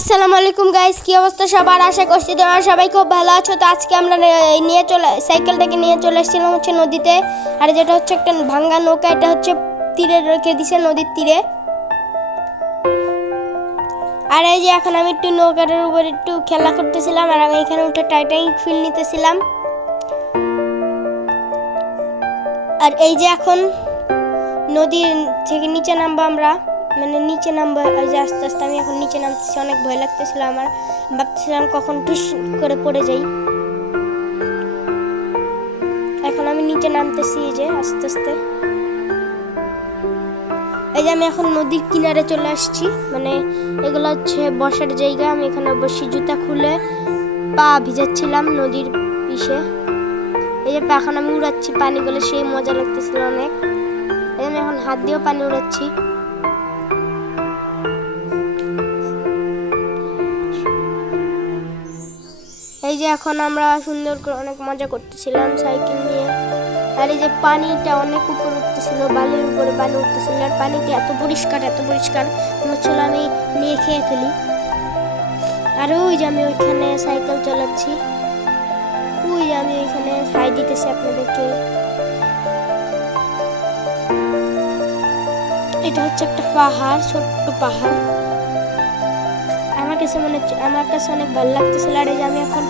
আসসালামু আলাইকুম গাইস, কি অবস্থা সবার? আশা করছি তোমরা সবাই খুব ভালো আছো। তো আজকে আমরা সাইকেলটাকে নিয়ে চলে এসেছিলাম হচ্ছে নদীতে। আর যেটা হচ্ছে একটা ভাঙ্গা নৌকা, এটা হচ্ছে তীরে রেখে দিছে, নদীর তীরে। আর এই যে এখন আমি একটু নৌকাটার উপর একটু খেলা করতেছিলাম, আর আমি এখানে উঠে টাইটানিক ফিল নিতেছিলাম। আর এই যে এখন নদীর থেকে নিচে নামবো আমরা, মানে নিচে নামবো। এই যে আস্তে আস্তে আমি এখন নিচে নামতেছি, অনেক ভয় লাগতেছিল আমার, ভাবতেছিলাম কখন টুস করে পড়ে যাই। এখন আমি নিচে নামতেছি, এই যে আস্তে আস্তে। এই যে আমি এখন নদীর কিনারে চলে আসছি, মানে এগুলো হচ্ছে বসার জায়গা। আমি এখানে বসে জুতা খুলে পা ভিজাচ্ছিলাম নদীর পিছে। এই যে এখন আমি উড়াচ্ছি পানিগুলো, সেই মজা লাগতেছিল অনেক। এই যে আমি এখন হাত দিয়েও পানি উড়াচ্ছি। এই যে এখন আমরা সুন্দর করে অনেক মজা করতেছিলাম সাইকেল নিয়ে। আর এই যে পানিটা অনেক উপরে উঠতেছিল, বালির উপরে পানি উঠতেছিল। আর পানিটা এত পরিষ্কার মনে হচ্ছিল আমি নিয়ে খেয়ে ফেলি। আর ওই যে আমি ওইখানে সাইকেল চালাচ্ছি, ওই যে আমি ওইখানে হাই দিতেছি আপনাদেরকে। এটা হচ্ছে একটা পাহাড়, ছোট্ট পাহাড়। আমার কাছে অনেক ভালো লাগতেছিল। আর এই যে আমি এখন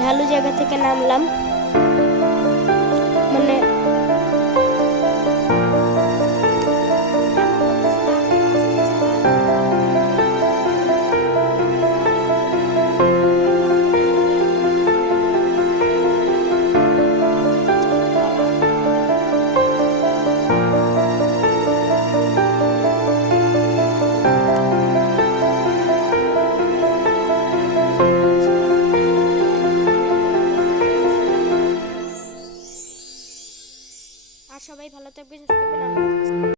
ঢালু জায়গা থেকে নামলাম, মানে আর সবাই ভালো থাকবে, সুস্থ থাকবেন।